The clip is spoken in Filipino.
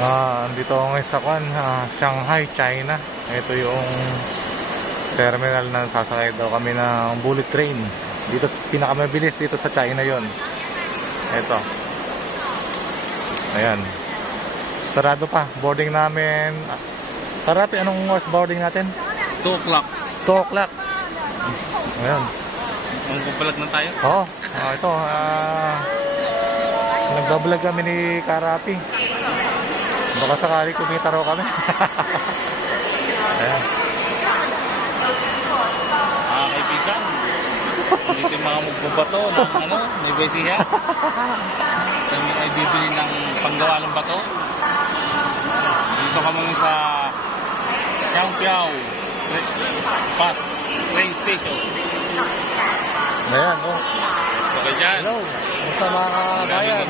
Andito ako ngayon sa Shanghai, China. Ito yung terminal na sasakay daw kami ng bullet train. Dito, pinakamabilis dito sa China yon. Ito. Ayan. Sarado pa. Boarding namin. Karapi, anong oras boarding natin? 2 o'clock. 2 o'clock. Ayan. Magbabalag na tayo? Oo. Ito. Nagbabalag kami ni Karapi. Baka sakali kumita raw kami. Ayan. Kaibigan. Dito yung mga magbabato ng may besiya. Kami ay bibili ng panggawa ng bato. Dito kami sa Xiangpiao Fast Train Station. Ayan, oh. Okay dyan. Hello. Basta mga kabayan.